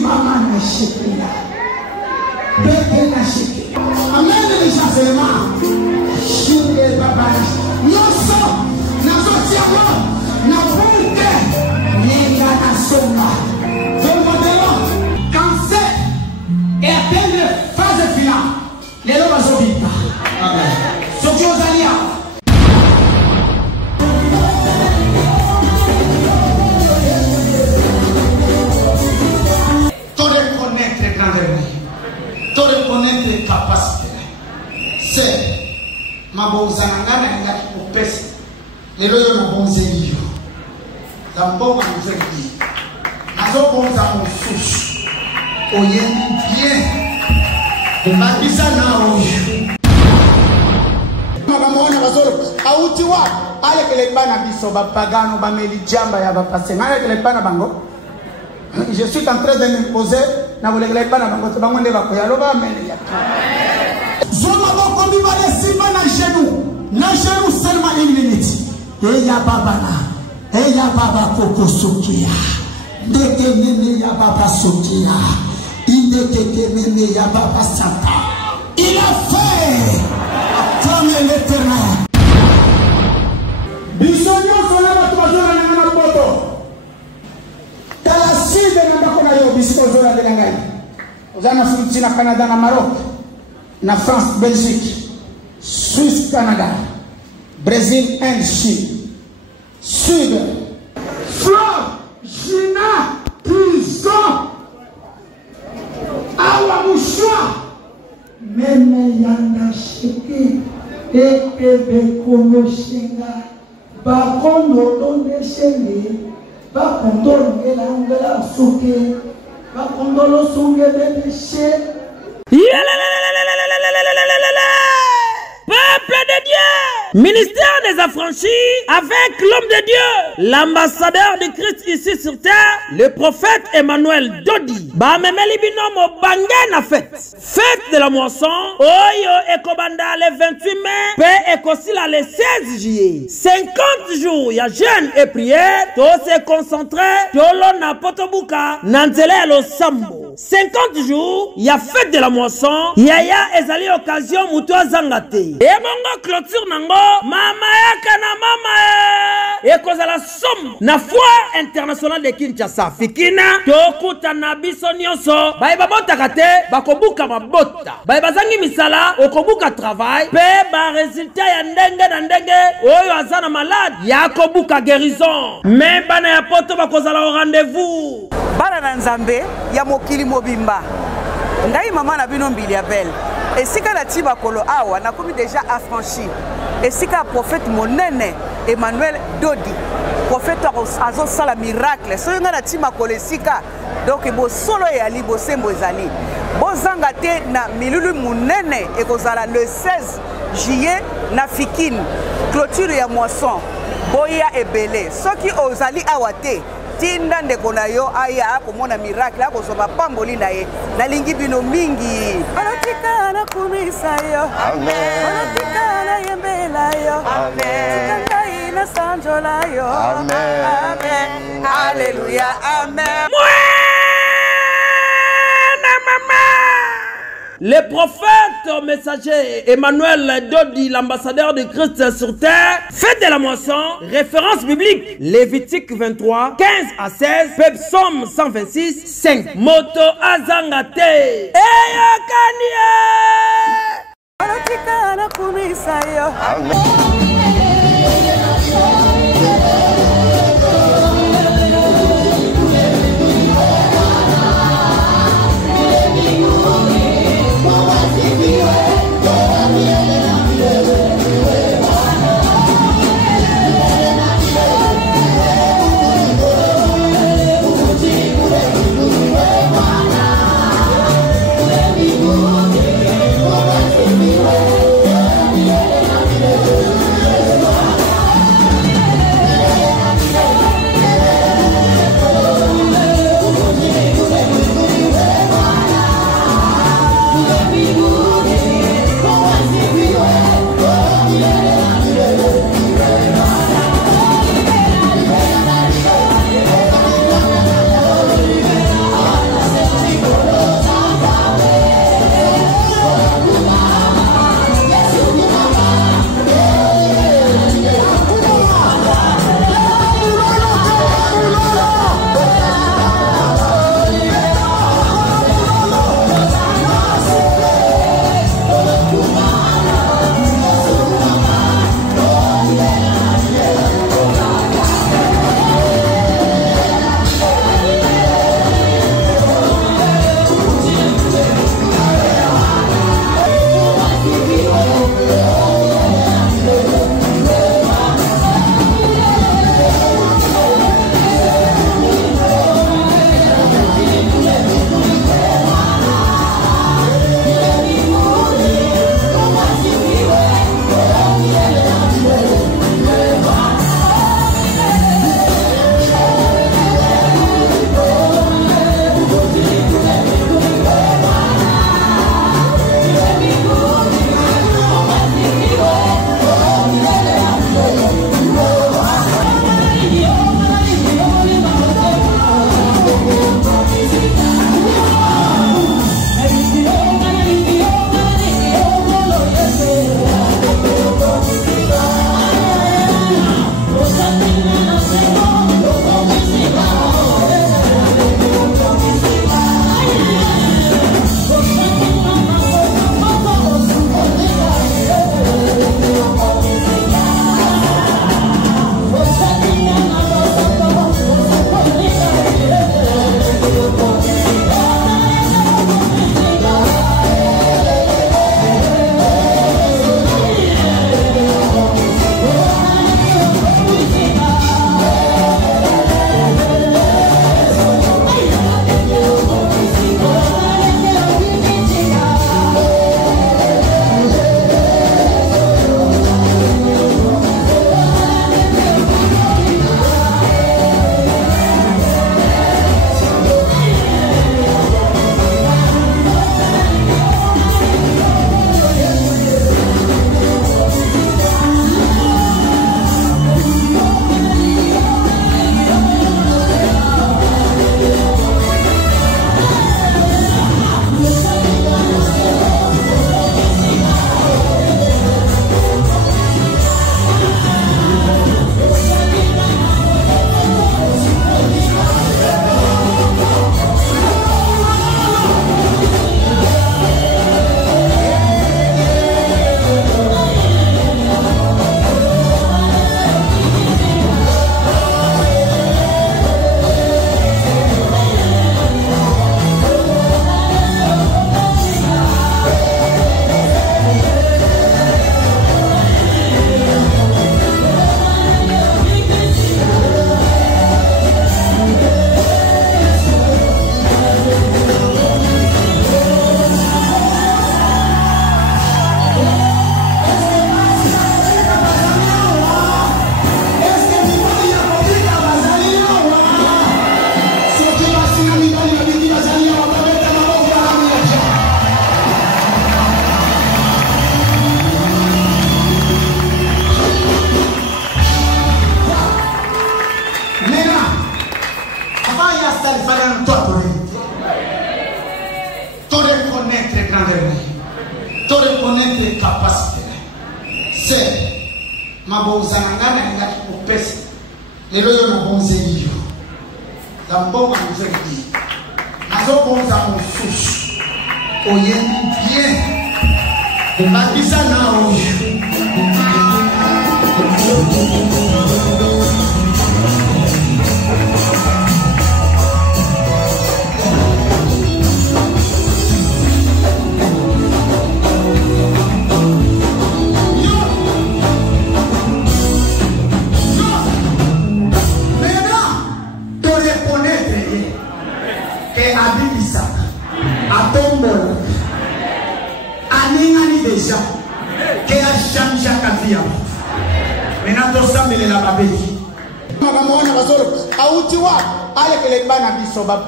Maman na shikila. Bébé na shikila. Amen les changements. Shule baba. Yoso na sosiabo na funke ninga na soma. Vomodelo cancer et atteindre phase finale. Les lois bazobita. Amen. Sokiozalia. To reconnaître les capacités. C'est ma bonzangana ngati kupesa. Lelo yo na bonzelio. La mbonga nzeli. Nazo bonza mususu. Oyeni bien. Babisa na oyo. Mabamona bazolo auti wa ale kele bana biso bapagano bameli jamba ya bapase. Ngale kele bana bango. Je suis en train de m'imposer. Na voulez pas na bango bango ndeba ko yaloba amene ya. Zoma boko biba de simba na genou seulement une minute. Et ya baba koko sokia. Ndeke nene ya baba sokia. Indeke nene ya baba sata. Il a fait comme l'Éternel. Bisonyo sona ba tobazona na boto. La Sud de Nambakonayo, bispo zola de l'Angaï. Aux Anafriques, na Canada, na Maroc, na France, Belgique, Suisse, Canada, Brésil, Inde, Chine, Sud, Flore, Gina, Pison, Awa Mouchoua, Meme Yanda Shiki, Ekebe Kono Shenga, Bakono Donde Shengi. Va condolo ngela suke va condolo sunge de péché. Peuple de Dieu, ministère des affranchis avec l'homme de Dieu, l'ambassadeur de Christ ici sur terre, le prophète Emmanuel Dodi. Ba memeli binomo bange na fête de la moisson. Oyo ekobanda le 28 mai, pe ekosila le 16 juillet. 50 jours ya jeûne et prière, to se concentrer tolo na potobuka nanzele lo sambo. 50 jours, ya fête de la moisson, yaya ezali occasion muto azangate. Et bongo clôture nango, mama yaka na mama e kozala somme na foire internationale de Kinshasa. Fikina, tokuta na biso nyonso, bae babotaka te, bakobuka mabota. Bae bazangi misala, okobuka travail, pe ba résultat ya ndenge na ndenge, oyo azana malade, ya kobuka guérison. Mais bana ya poto bakozala au rendez-vous. Bana na nzambe, ya mokili mobimba. Ngai mama na bino mbili ya belle. Et si la tiba kolo awa na komi déjà affranchi. Et si ka prophète monene Emmanuel Dodi, prophète azo sala miracle. So nga na tiba kolo sika. Donc bo solo ya li bo sembo ezali. Bo zanga te na milulu monene e kozala le 16 juillet na Fikine. Clôture ya moisson. Boya ebele. Soki ozali awa te. Tinda ndeko na yo aya akomona miracle akosoba pamboli na ye nalingi bino mingi anatika na kumisa yo amen anatika na yembela yo amen tika na sanjola yo amen amen alléluia amen. Le prophète messager Emmanuel Dodi, l'ambassadeur de Christ sur terre, fête de la moisson, référence biblique, Lévitique 23, 15 à 16, Psaume 126, 5. Moto Azangate.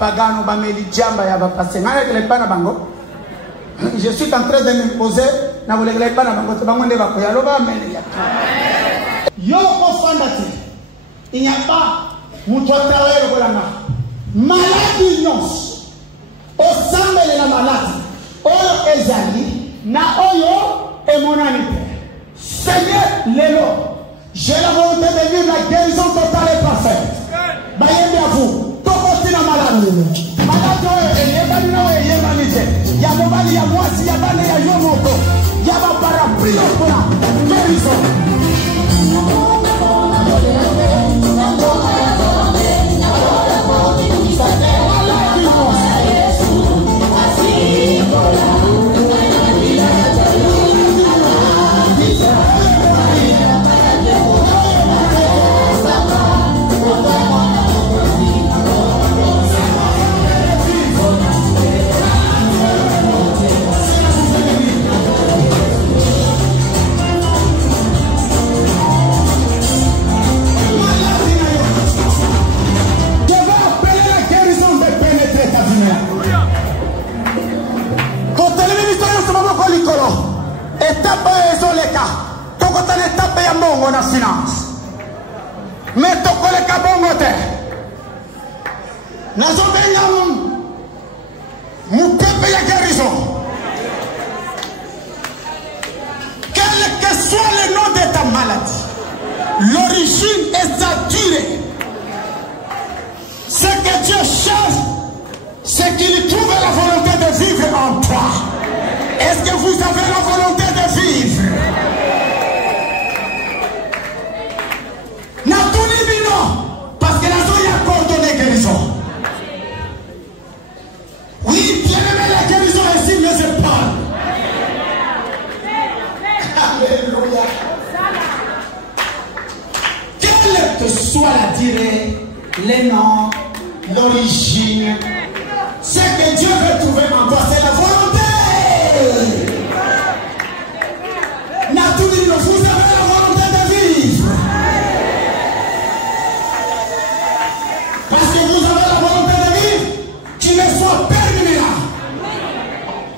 Pagano bameli jamba ya bapase ngana kele bana bango je suis en train de m'imposer na vole kele bana bango te bango nde bakoya loba mele ya yo ko fandati il n'y a pas muto travail ko langa maladie nyos o sambele na maladi oyo ezali na oyo emonanite Seigneur lelo j'ai la volonté de vivre la guérison totale et parfaite bayembe à vous malade eyebani na oyo eyebani te ya mobali ya mwasi ya bana ya yo moko ya baparapluie mpona guérison. Na finance mais tokoleka bongo te nazobenga mupepe ya guérison quel que soit le nom de ta maladie l'origine et sa durée demander les noms, l'origine. Ce que Dieu veut trouver en toi, c'est la volonté. Naturellement, vous avez la volonté de vivre. Parce que vous avez la volonté de vivre, qu'il ne soit permis là.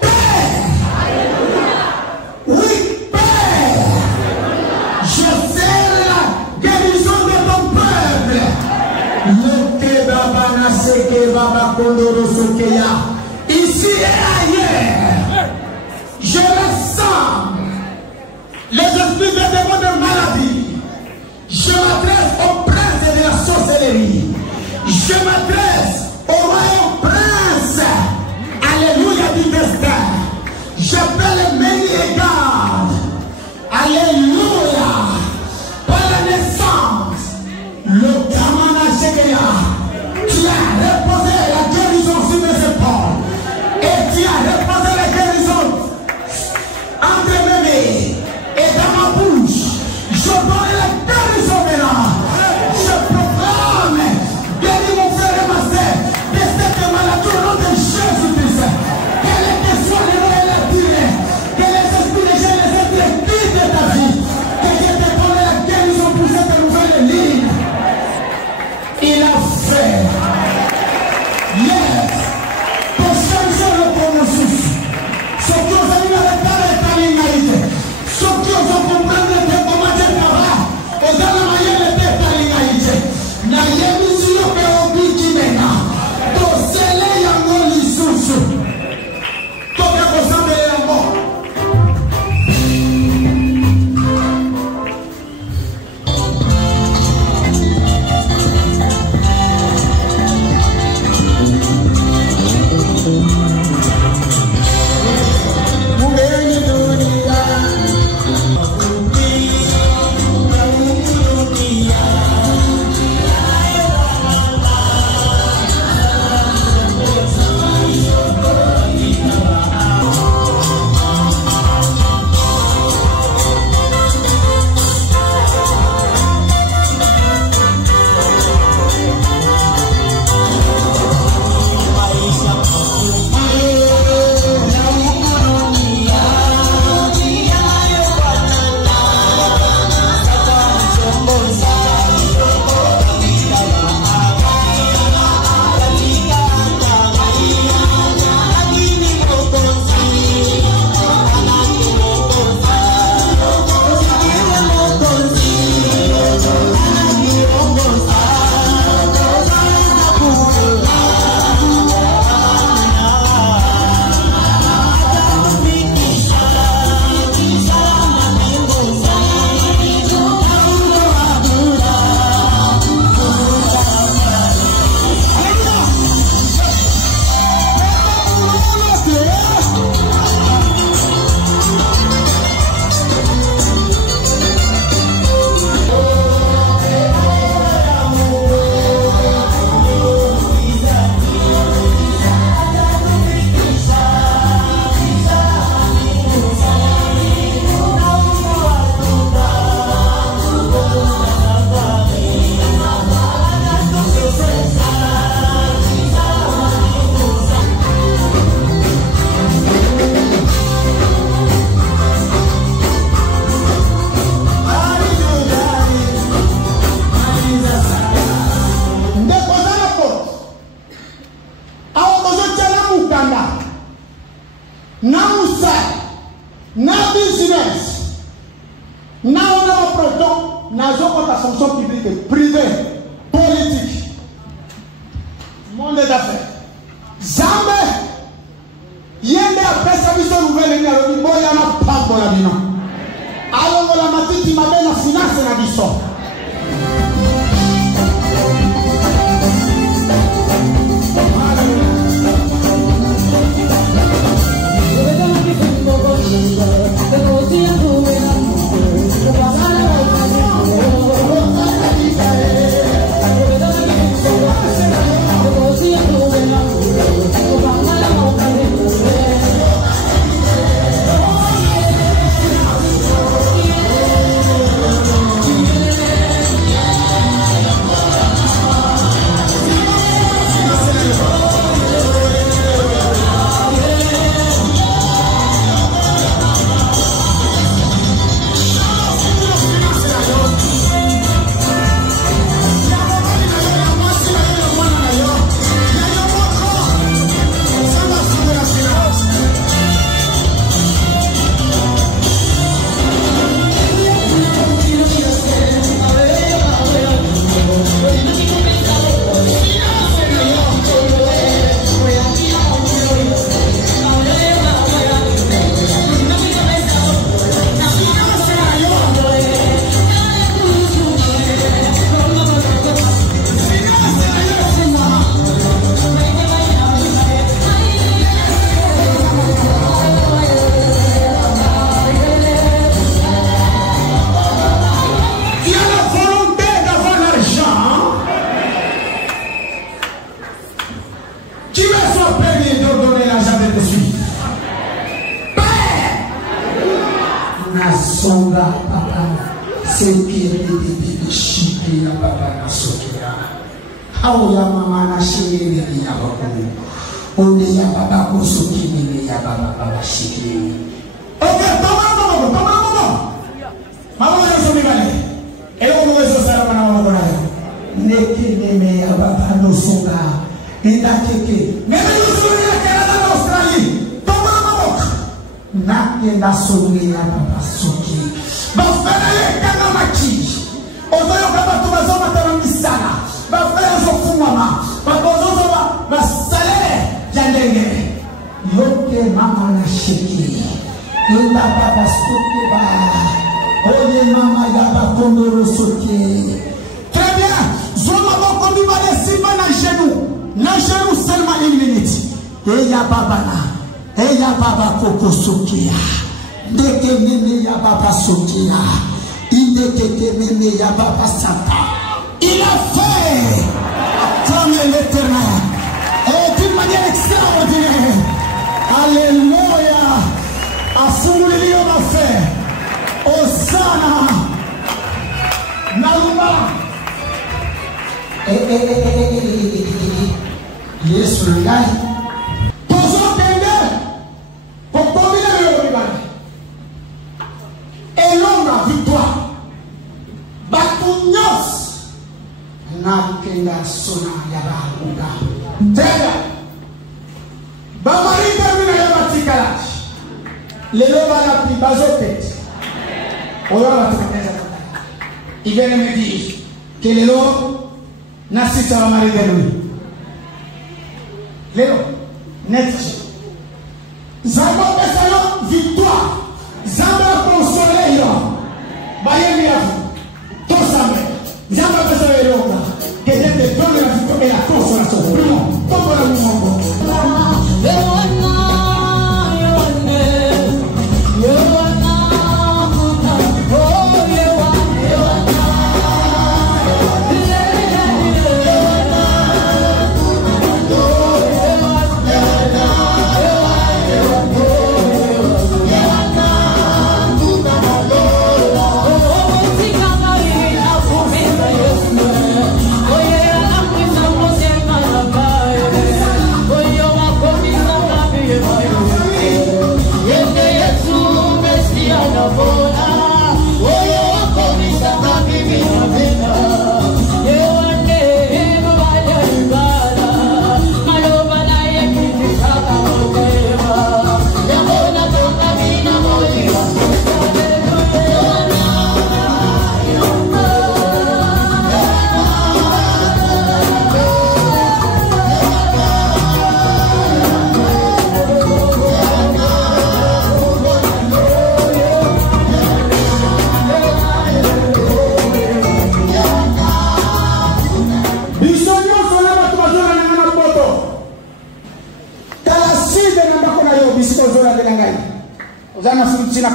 Père. Oui, Père. Je sais la guérison de ton peuple. Ici et ailleurs, je ressens les esprits de démons de maladie. Je m'adresse au prince de la sorcellerie. Je m'adresse au royaume prince. Alléluia du destin. J'appelle Méni et garde. Alléluia. Par la naissance, le Kamana Shekeya. Tu as reposé la guérison sur mes épaules. Et tu as reposé la guérison entre mes mains et dans ma bouche. Je donne la guérison maintenant. Je proclame, guéris mon frère et ma soeur de cette maladie au nom de Jésus-Christ. Que les questions de Noël a tiré, que les esprits de Jésus les quittent de ta vie. Que Dieu te donne la guérison pour cette nouvelle ligne. Il a fait. Yes. Pour changer le pronostic. Ce qui vous a mis à l'état de ta ligne. Ce qui vous a compris de comment Dieu travaille. Et dans la manière de ta ligne. Na yemusi yo pe obi kimena. To sele yango lisusu. To ke kosambe yango. Go songa papa sekiri bibi shiki ya baba na sokira hao ya mama na shiri ya baba onde ya baba kusukini ya baba shiki. Okay, toma mama ya somi bale eo mwezo sala mana mama bona neke neme ya baba no songa enda keke neme yusuri ya Canada na Australia toma mama nake na somi ya baba soki bafana ye kana machi ozoyo kaba tubazoma taramisana bafana zo kumama babozo basale jandenge yoke mama na shiki enda baba soki ba oye mama ya bakondoro soki. Très bien, zoma boko biba de simba na genou seulement une minute. Eya baba koko sokia. Ndeke meme ya baba sokia. Indeke meme ya baba santa. Il a fait comme l'Éternel et d'une manière extraordinaire. Alléluia. Asumulio m'a fait. Osana Naluma Yesu ngai pozo tende pokomile le bibale elonga victoire batunyos na kenga sona ya baunga tena bamarita mina ya batikala lelo bana pibazote. Il vient de me dire que les lots n'assistent à la marée de lui. Les lots, net. Zamba Pessayon, victoire. Zamba consolé, Bayemi à vous. Tosambe. Zamba Pessayon, que Dieu te donne la victoire et la consolation. Prions. Comme la mouvement.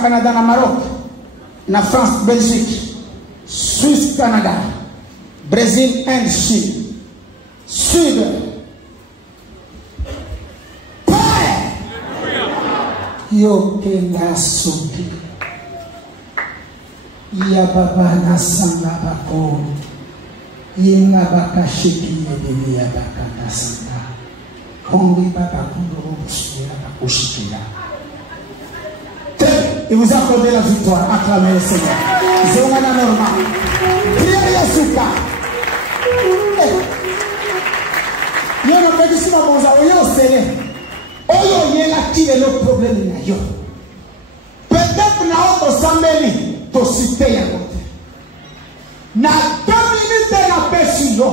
Canada, na Maroc, na France, Belgique, Suisse, Canada, Brésil, Inde, Chine, Sud. Père, yo kenga soki, ya baba na sanga bako, yenga baka shiki yedemi ya baka na sanga, kongi baba kundoro busuya bako shikila. Il vous a accordé la victoire. Acclamez le Seigneur. Zéwana normal. Priez Yasuka. Yo no pedi sima bonza. Oyo sele. Oyo yela qui est le problème na yo. Peut-être na auto sambeli to cité ya côté. Na 2 minutes na pesi yo.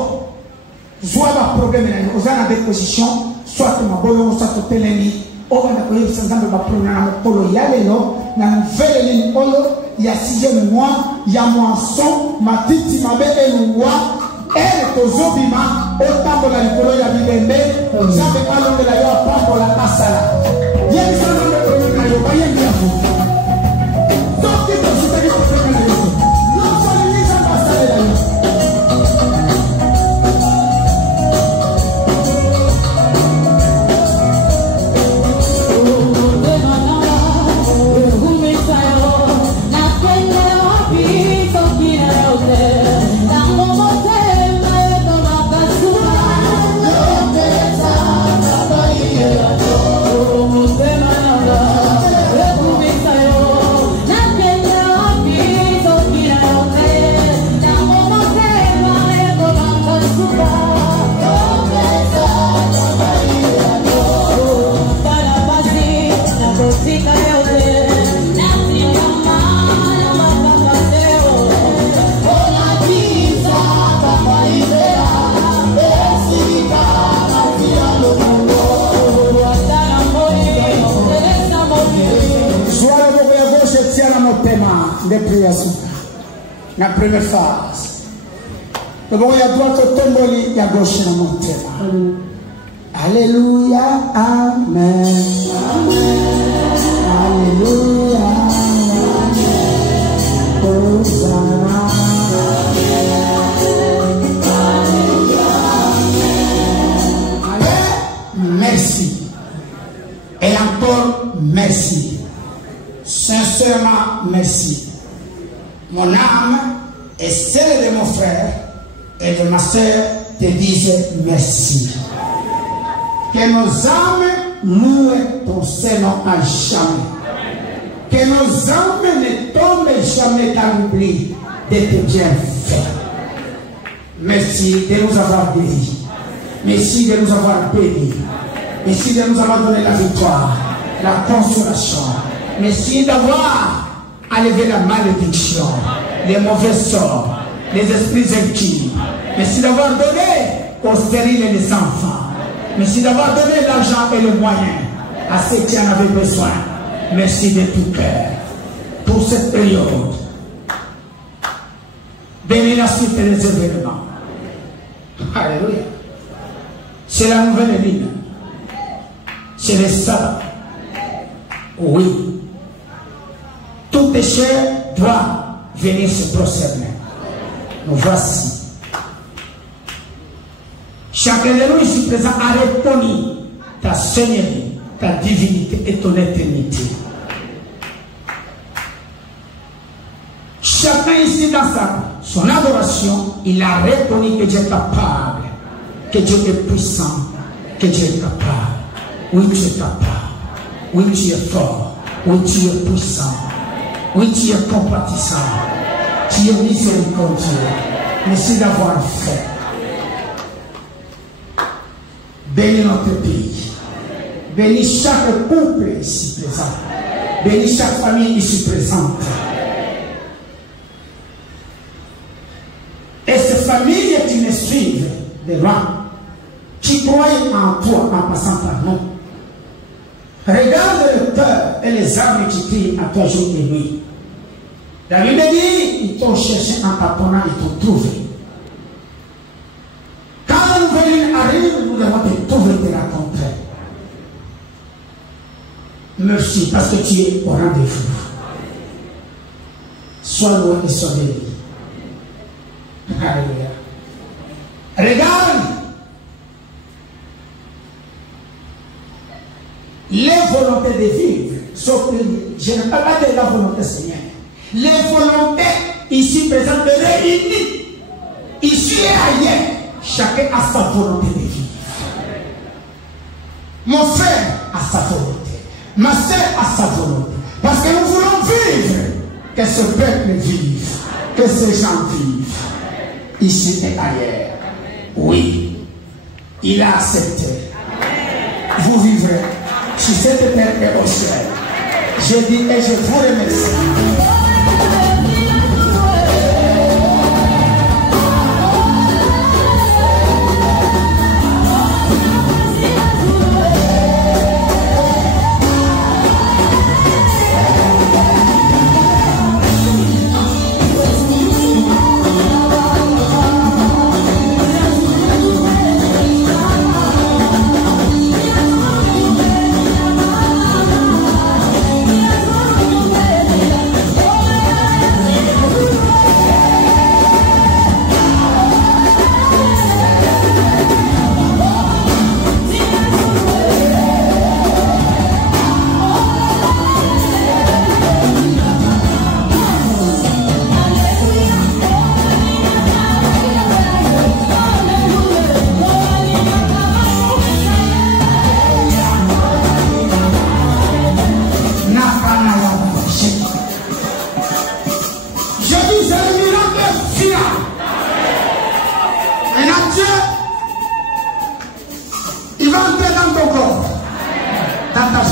Zoa ba problème na yo. Ozana des positions. Soit ma boyo, soit to telemi. Oba na koyo sanzambe ba problème na polo yale no. Na nouvelle ligne il y a 6e mois, il y a moisson, matiti mabe eluwa, elle tozobima, otambo la likolo ya bibembe, jambe alonde la yo pambo la kasala. Yeni sana na koyo na yo bayendi afu. Donc il faut se dire que na yo. Non seulement ça passe la yo. Des prières la première phase. Le bon, il y a droite au tomboli, il y a gauche dans mon thème. Alléluia, Amen. Alléluia, Amen. Hosanna. Allez, merci. Et encore merci. Sincèrement, merci. Mon âme et celle de mon frère et de ma soeur te disent merci. Que nos âmes louent ton Seigneur à jamais. Que nos âmes ne tombent jamais dans l'oubli de tes bienfaits. Merci de nous avoir bénis. Merci de nous avoir bénis. Merci de nous avoir donné la victoire, la consolation. Merci d'avoir enlevé la malédiction, les mauvais sorts, les esprits intimes. Merci d'avoir donné aux stériles et les enfants. Merci d'avoir donné l'argent et les moyens à ceux qui en avaient besoin. Merci de tout cœur pour cette période. Bénis la suite des événements. Alléluia. C'est la nouvelle ligne. C'est le sabbat. Oui. Tout péché doit venir se prosterner. Nous voici. Chacun de nous ici présent a reconnu ta seigneurie, ta divinité et ton éternité. Chacun ici dans son adoration, il a reconnu que Dieu est capable, que Dieu est puissant, que Dieu est capable. Oui, tu es capable. Oui, tu es fort. Oui, tu es puissant. Oui, tu es compatissant. Tu es miséricordieux. Merci d'avoir fait. Bénis notre pays. Bénis chaque couple ici présent. Bénis chaque famille ici présente. Et ces familles qui me suivent de loin, qui croient en toi en passant par nous, regarde le cœur et les âmes qui crient à toi jour et nuit. La Bible dit, ils t'ont cherché en taponnant, ils t'ont trouvé. Quand la nouvelle arrive, nous devons te trouver de la rencontrer. Merci parce que tu es au rendez-vous. Sois loin et sois béni. Alléluia. Regarde les volontés de vivre. Sauf que je ne parle pas de la volonté Seigneur. Les volontés ici présentes de réunir. Ici et ailleurs. Chacun a sa volonté de vivre. Mon frère a sa volonté. Ma soeur a sa volonté. Parce que nous voulons vivre. Que ce peuple vive. Que ces gens vivent. Ici et ailleurs. Oui. Il a accepté. Vous vivrez sur cette terre et au ciel. Je dis et je vous remercie.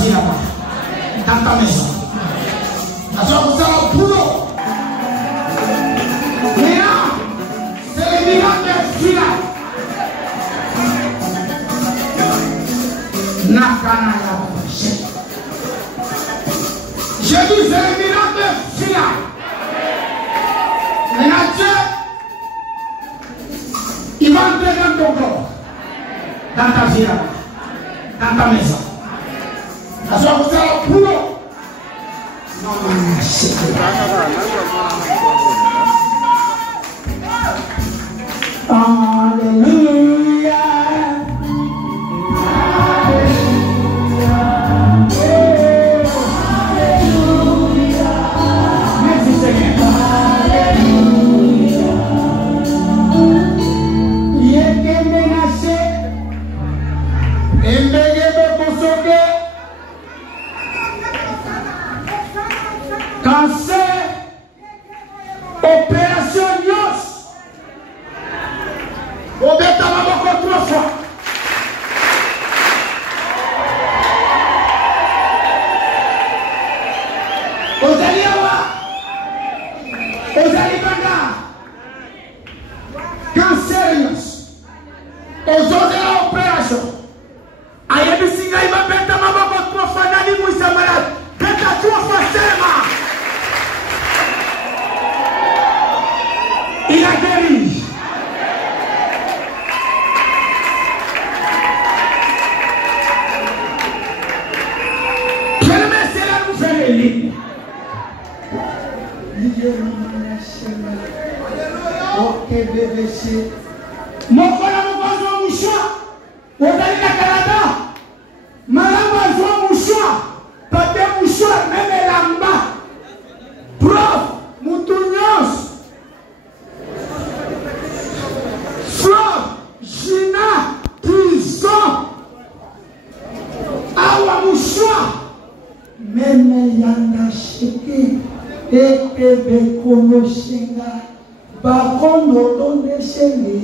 vira dans ta maison. Maintenant, vous allez au boulot. Maintenant, c'est le miracle final. Nakana ya Babaché. Je dis, c'est le miracle final. Maintenant, Dieu, il va entrer dans ton corps, dans ta vie, dans ta maison. Parce que vous allez au boulot. Alléluia. Merci Seigneur. Cancer, opération Nyos, au bêta maboko 3 fois. Aux Aliawa, aux Alibanga, cancer Nyos, aux autres opérations. Ayabisinga ima bêta maboko 3 fois, nani mouissa malade, bêta 3 fois seulement. Il a guéri. Quelle c'est la nouvelle ligne? Ok, bébé, mon frère, mon voisin, mon choix. Vous allez à Canada. Madame, voisin, mon choix. Papa, mon choix, même là-bas. Prof, mon tournos. Flop, Gina, prison. Awa mouchoua. Meme yanga sheke. Ekebe kono shenga. Bakondo donde shenge.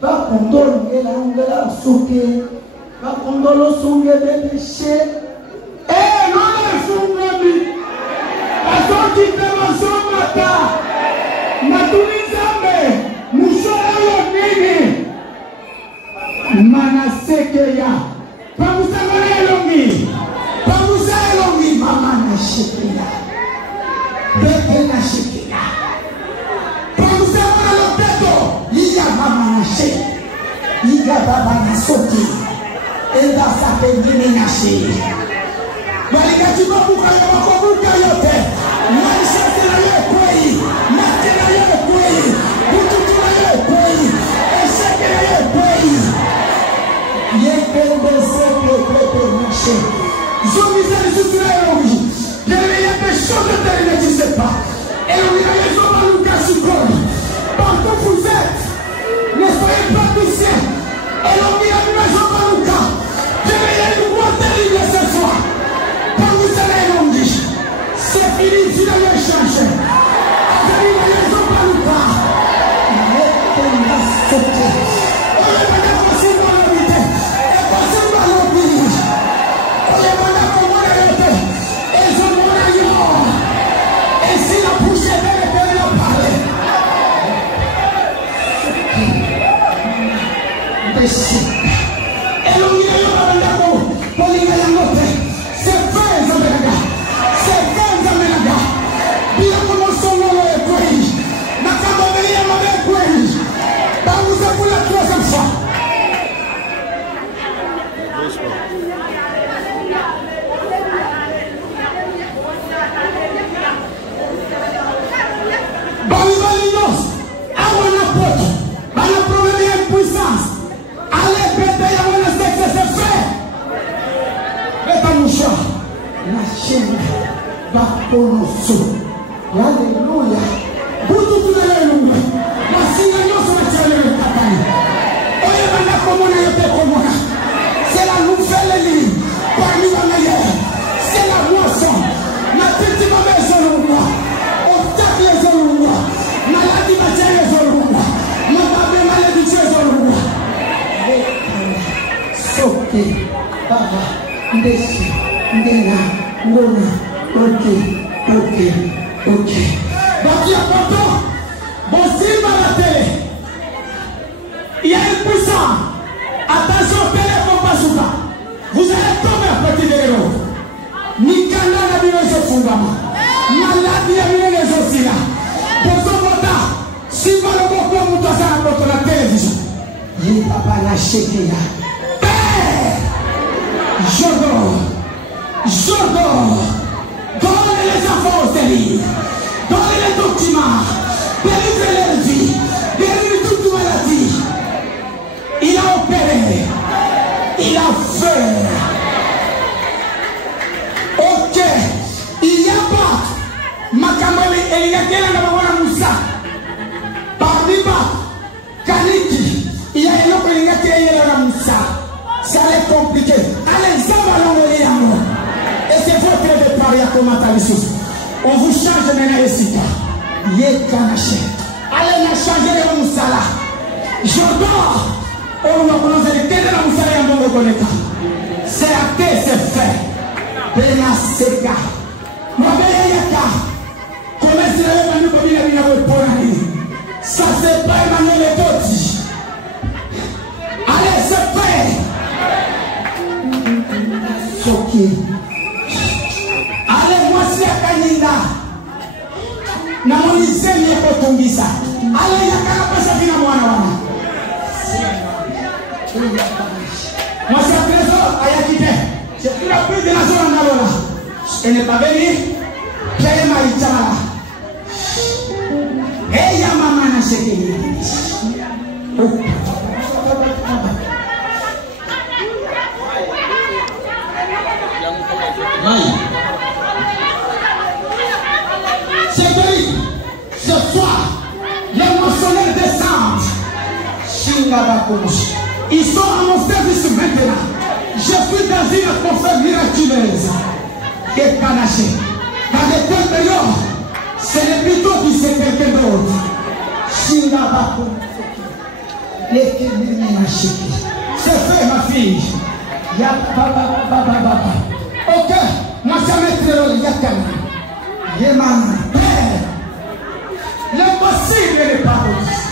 Bakondo ngela suke. Bakondo lo sunge bebe she. Non le fungami. Azoti tema somata. Natulizame. Mouchoua nini. Manasekeya. Pamusa elongi. Pamusa elongi. Mama na shekeya. Bebe na shekeya. Pamusa lopeto. Iya mama na shekeya. Iya baba na soki. Enda sapendine na shekeya. Walikatiba buka ya wakobuka yote. Mwanisate na yo kwei. Mate na yo kwei. Bututu na yo kwei. Eseke na yo kwei. Yekende seke pepe marché. Zombie les soutenir oui. Il y a des choses que tu ne sais pas. Et on a raison à Lucas Sukol. Partout vous êtes. Ne soyez pas poussés. Et on a raison à Lucas. Je vais nous voir ce soir. Quand vous allez l'on dit. C'est fini, tu n'as rien changé. Avec la raison à Lucas. Yekende seke. Alléluia. C'est la nouvelle ligne parmi la meilleure. C'est la moisson. Ma petite maison au moi. Obstacle les au moi. Maladie matière les au moi. Ma babé maladie les au moi. Soke, baba, ndesi, Ndena, Ngona, ok. Donc il est important. Bon, s'il va à la télé, il y a une puissance. Attention, téléphone pas sous pas. Vous allez tomber à petit de l'autre. Nikanda n'a vu les fondements. Maladie a vu les aussi là. Pour son votant, si vous le beaucoup, vous doit faire contre la télévision. Il va pas lâcher qu'il y a. Père, J'adore. Donnez les enfants au sérieux. Donnez les documents. Délivrez leur vie. Délivrez toute maladie. Il a opéré. Il a fait. Ok. Il n'y a pas. Makamali et il y a quelqu'un qui va Moussa. Parmi pas. Kaniki. Il y a un autre qui va Moussa. Ça va être compliqué. Allez, ça va l'envoyer à moi. Et c'est votre de Paris à commenter les choses. On vous change maintenant ici. Yekanaché. Allez, on change de Moussa là. J'adore. On va commencer à dire la Moussa là. C'est acté, c'est fait. Benaseka. Mabeyaka. Comment c'est là, Emmanuel Bobina pour ça, c'est pas Emmanuel Toti. Allez, c'est fait. Soki. Allez, moi, c'est à Kanina. Namonise, il y a pas tombé ça. Allez, il y a qu'à passer à moi. Moi, c'est un trésor à Yakite. J'ai pris la prise de la zone en Alola. Elle n'est pas venue. Quelle maïtala. Et ya maman n'a pas c'est vrai, ce soir, l'émotionnel descend. Ils sont à mon service maintenant. Je suis dans une atmosphère miraculeuse. Et panaché. Dans les temps meilleurs, c'est le plutôt qui c'est quelqu'un d'autre. C'est fait, ma fille. Ok, moi ça m'est le yakana. Yemana, Père. L'impossible n'est pas possible.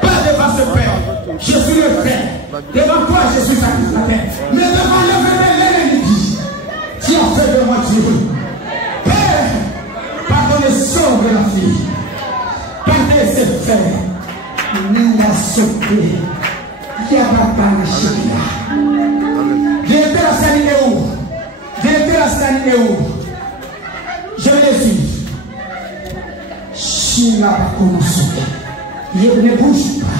Pas devant ce Père. Je suis le Père. Devant toi, je suis sacrificateur. Mais devant l'ennemi, tu as fait de moi Dieu. Père, pardonnez, sauve la fille. Pardonnez ses frères. Nenda sauté. Yabakana Shikila. Directeur la Sani est où? Directeur la Sani est où? Je vais les suivre. China va commencer. Il ne bouge pas.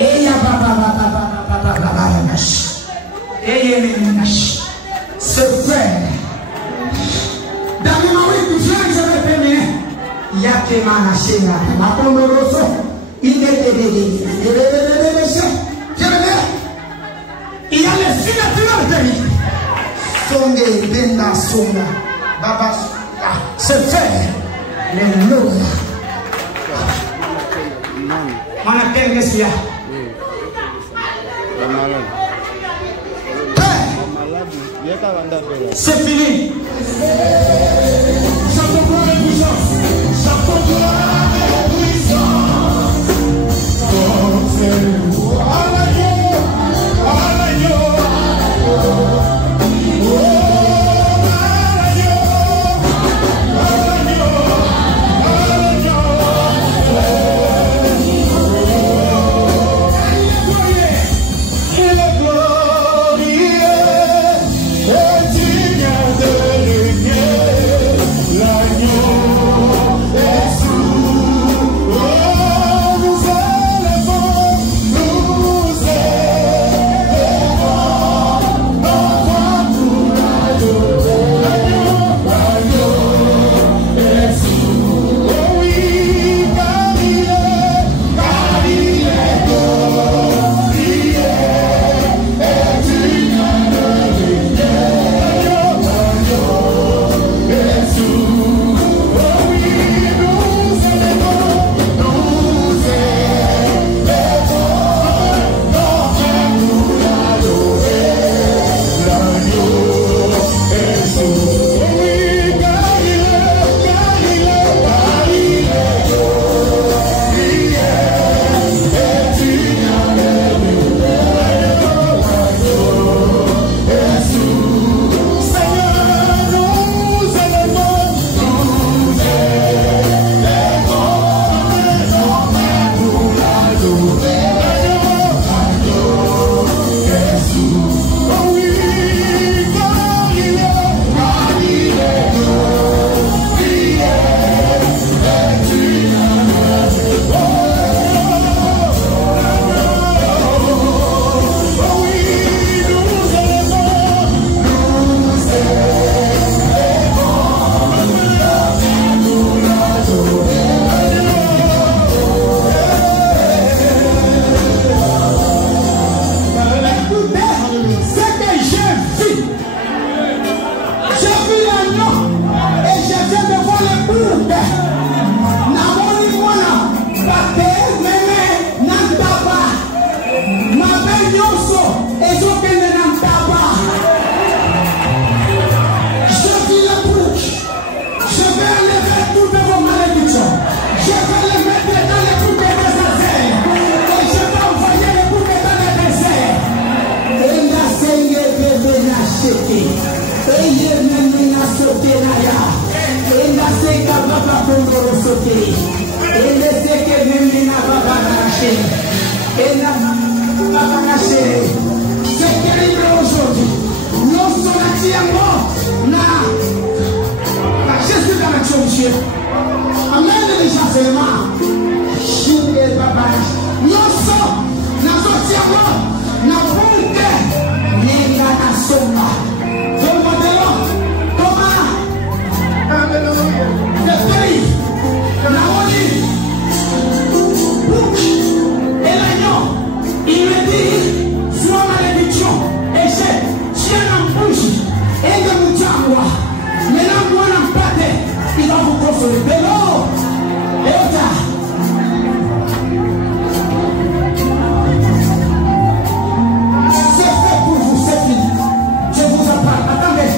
Et il y a et il y a ce frère. Dans le moment où je vais terminer, il y a des manachina. Ma pombe rosso. Il y a des il y a les signatures de vie. Songe, Benda, Songa, Baba, c'est fait. Les noms. On a quel qu'est-ce qu'il y a? C'est fini. Chantons gloire et puissance. Chantons gloire et puissance. Yeah. C'est terrible aujourd'hui. Nous sommes Jésus dans la Dieu. Amen. Déjà seulement. Nous sommes il me dit, sois malédiction, et j'ai chien en bouche, et de Moutangwa. Maintenant, moi, n'en pâte, il va vous consoler. De l'eau, et c'est fait pour vous, c'est fini. Je vous en parle. Attendez.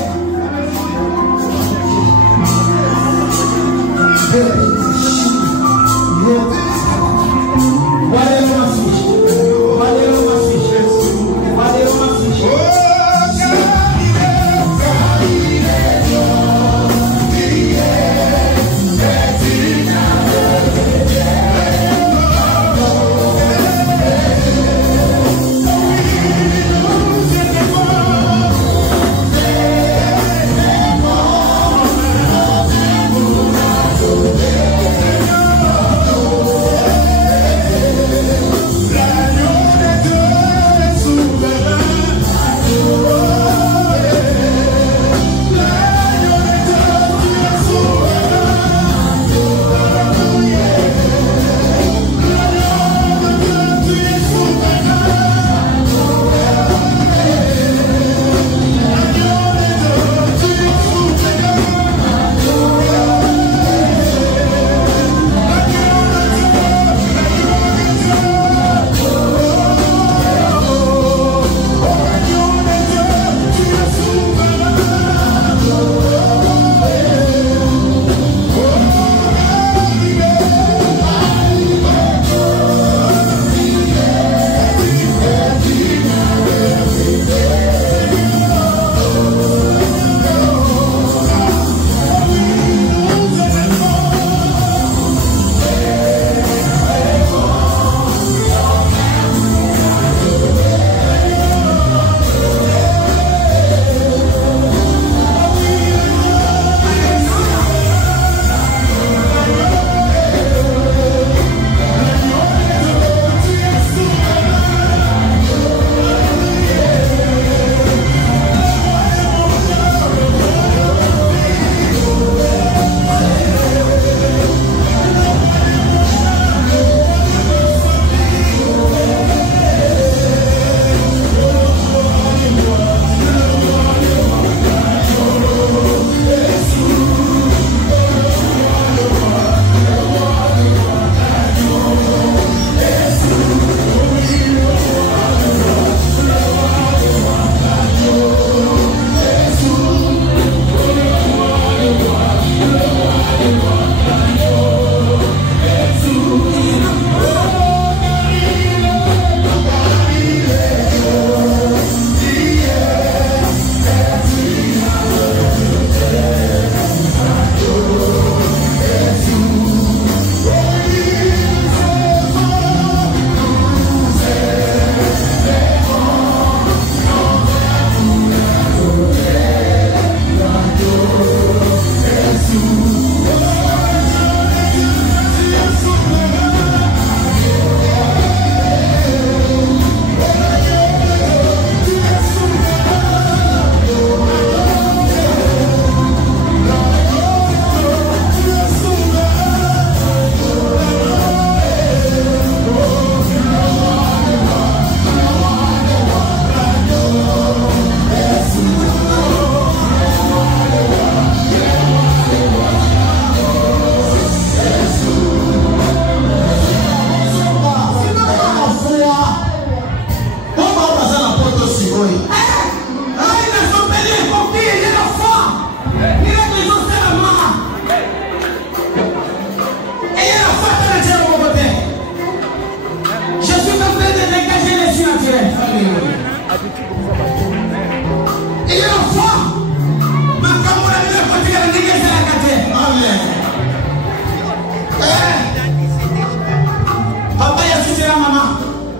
Papa ya sisi na mama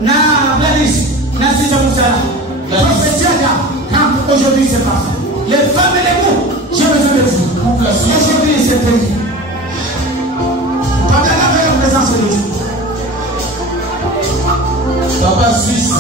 na Gladys c'est parfait. Les femmes et les mots, j'ai besoin de vous. Aujourd'hui, c'est pays. Pendant la meilleure présence de Dieu. Papa Suisse.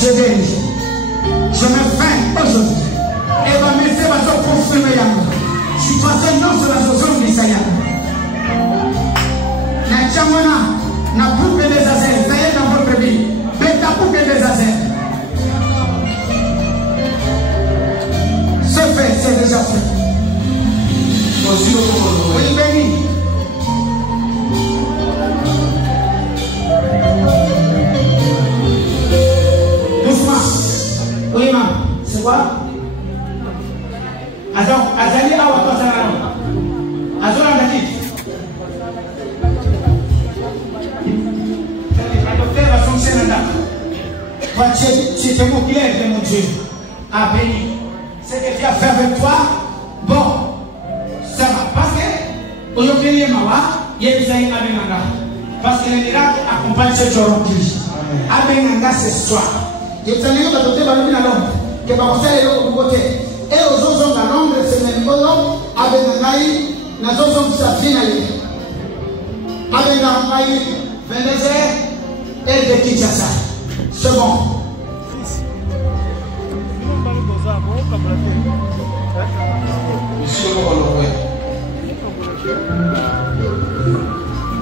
je dirige. Je me fais aujourd'hui. Et ma messe va se confirmer. Situation non sur la zone de Saya. Na chamona, na boucle des azers, ça y est dans votre vie. Bêta boucle des azers. C'est fait, c'est déjà fait. Oui, béni. Doucement. Oui, maman. C'est quoi? Attends, Azali a ou pas ça? Azali a dit. Le docteur va fonctionner là. Toi, tu es mon clair de mon Dieu. Ah, béni. Ce que tu as fait avec toi, bon, ça va. Parce que, aujourd'hui, il y a des amis avec Nanga. Parce que les miracles accompagnent ce jour rempli. Avec Nanga ce soir. Il y a des amis qui ont été dans l'ombre. Qui va passer de l'autre côté. Et aux autres dans l'ombre, c'est même pas avec Nangaï, nous sommes finalisés. Avec Nangaï, 22h, et de Kinshasa. C'est bon.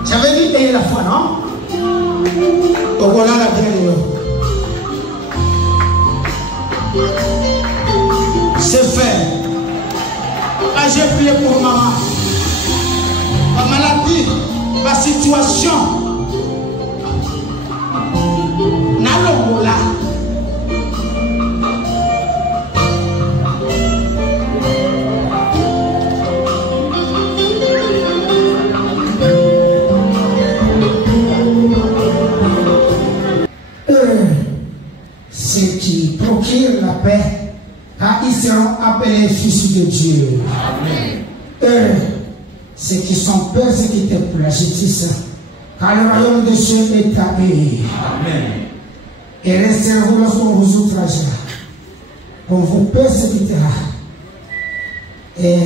J'avais dit payer la foi, non? Au voilà la dernière. C'est fait. Quand j'ai prié pour maman, ma maladie, ma situation, n'allons là. Ceux qui procurent la paix, car ils seront appelés fils de Dieu. Amen. Ceux qui sont persécutés pour la justice, car le royaume de Dieu est à eux. Amen. Et restez-vous lorsqu'on vous outragera, qu'on vous persécutera, et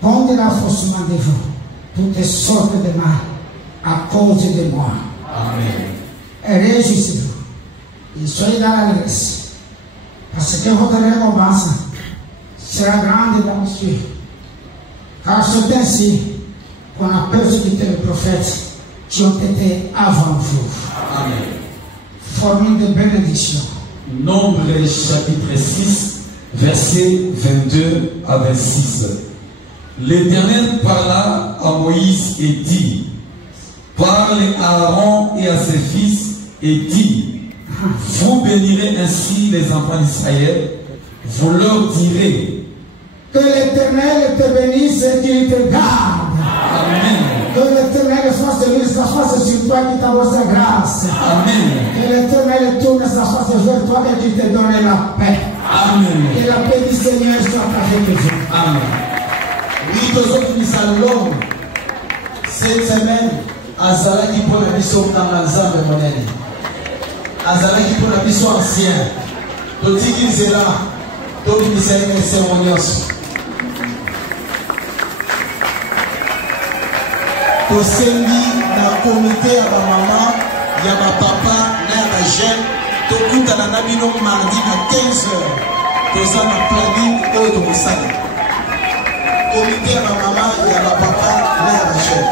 pondra faussement devant toutes sortes de mal à cause de moi. Amen. Et réjouissez-vous. Et soyez dans la grâce, parce que votre récompense sera grande dans les cieux. Car c'est ainsi qu'on a persécuté les prophètes qui ont été avant vous. Amen. Formule de bénédiction. Nombre chapitre 6, versets 22 à 26. L'Éternel parla à Moïse et dit: parle à Aaron et à ses fils et dit: vous bénirez ainsi les enfants d'Israël, vous leur direz: que l'Éternel te bénisse et qu'il te garde. Amen. Que l'Éternel fasse de lui sa face sur toi qui t'envoie sa grâce. Amen. Que l'Éternel tourne sa face vers toi et qu'il te donne la paix. Amen. Que la paix du Seigneur soit avec vous. Amen. Oui, tous autres qui saluent cette semaine, Azala qui prend la mission dans la zone de mon ami. Azala qui prend la mission ancienne. Tout ce qui est là, tout ce qui est cérémonieux. Tosengi na comité ya ba maman, ya ba papa, na ya ba jeune, tokutana na bino mardi à 15h. Toza na planning oyo tokosala. Comité ya ba maman, ya ba papa, na ya ba jeune.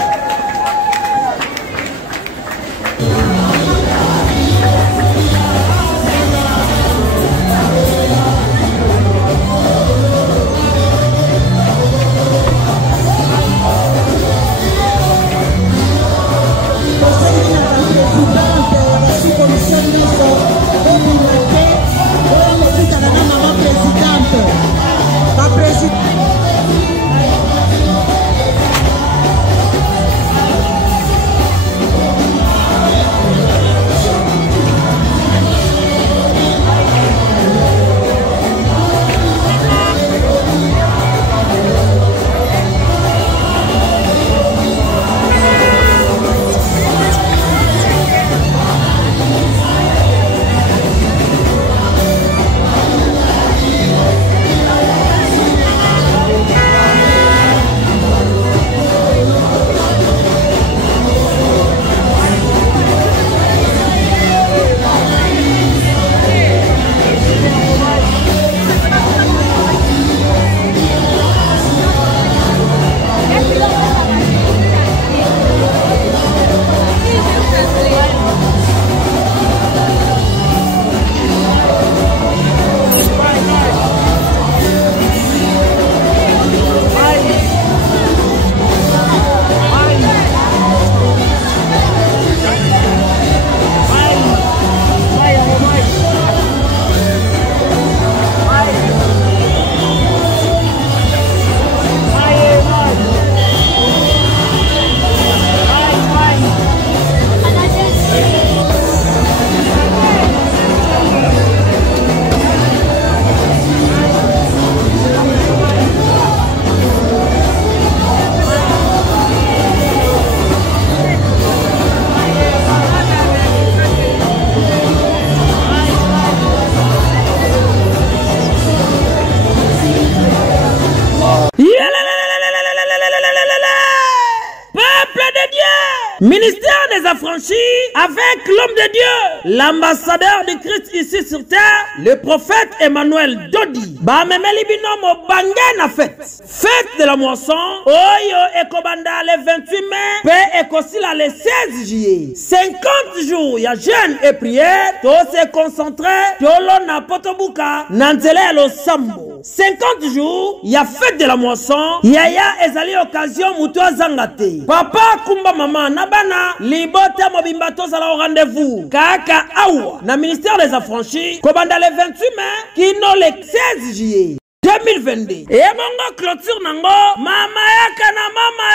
Ministère des affranchis avec l'homme de Dieu, l'ambassadeur du Christ ici sur terre, le prophète Emmanuel Dodi. Bamemeli binomo bangena fête de la moisson. Oyo ekobanda le 28 mai, pe ekosila le 16 juillet. 50 jours, il y a jeûne et prière. To se concentrer, tolo na potobuka, nanzele lo sambo. 50 jours, il y a fête de la moisson. Yaya ezali occasion mutu azangate. Papa kumba mama nabana libote mobimba tozala au rendez-vous. Kaka awa na ministère des affranchis. Kobanda le 28 mai, kino le 16 juillet 2022. Et mongo clôture nango mama yaka na mama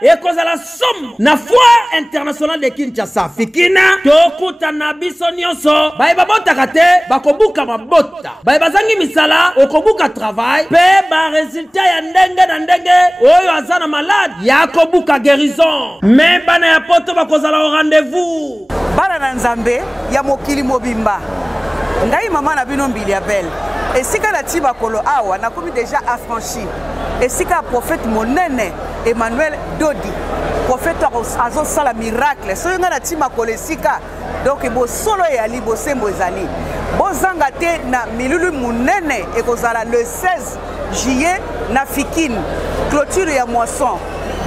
e kozala somme na foire internationale de Kinshasa. Fikina tokuta na biso nyonso baye babotaka te bakobuka mabota baye bazangi misala okobuka travail pe ba résultat ya ndenge na ndenge oyo azana malade ya kobuka guérison. Me bana ya poto bakozala au rendez-vous. Bana na nzambe ya mokili mobimba ngai mama na bino mbili ya belle. Et si la tiba kolo awa na komi déjà affranchi. Et si ka prophète monene Emmanuel Dodi, prophète azo sala miracle. So nga na tiba kolo sika donc bo solo ya li bo sembo ezali. Bo zanga te na milulu monene e kozala le 16 juillet na Fikine. Clôture ya moisson.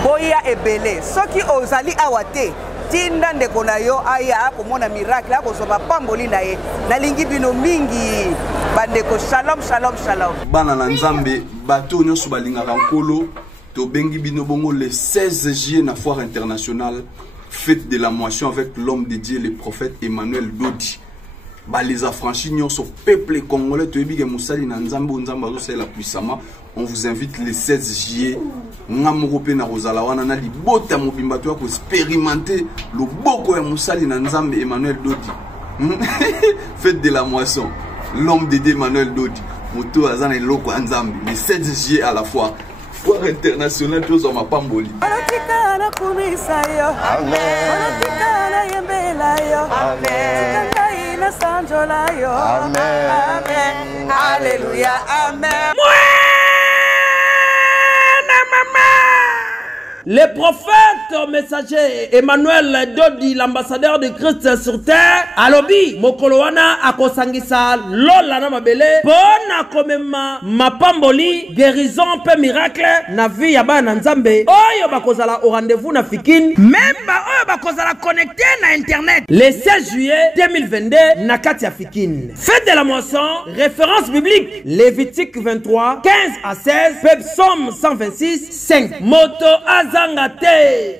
Boya ebele. Soki ozali awa te tinda ndeko na yo aya komona miracle akozoba pamboli na ye nalingi bino mingi bandeko. Shalom shalom shalom bana na nzambe bato nyonso balingaka nkolo to bengi bino bongo le 16 juillet na foire internationale fête de la moisson avec l'homme de Dieu le prophète Emmanuel Dodi. Ba les affranchis nyonso peuple congolais to ebige musali na nzambe nzamba zo sela puissamment. On vous invite le 16 juillet. Ngamoko pe na rozala wana na libota mobimba to ko expérimenter le boko ya musali na nzambe Emmanuel Dodi. Fête de la moisson. L'homme de Dieu Emmanuel Dodi. Moto azana eloko nzambe le 16 juillet à la fois. Foire internationale tous en mapamboli. Amen. Alléluia. Amen. Le prophète messager Emmanuel Dodi, l'ambassadeur de Christ sur terre, alobi mokolo wana akosangisa lola na mabele pona komema mapamboli guérison pe miracle na vie ya bana nzambe oyo bakozala au rendez-vous na Fikine même ba oyo bakozala connecté na internet le 16 juillet 2022 na kati ya Fikine. Fête de la moisson, référence biblique Lévitique 23 15 à 16, Psaume 126 5. Moto Zangate eyakanie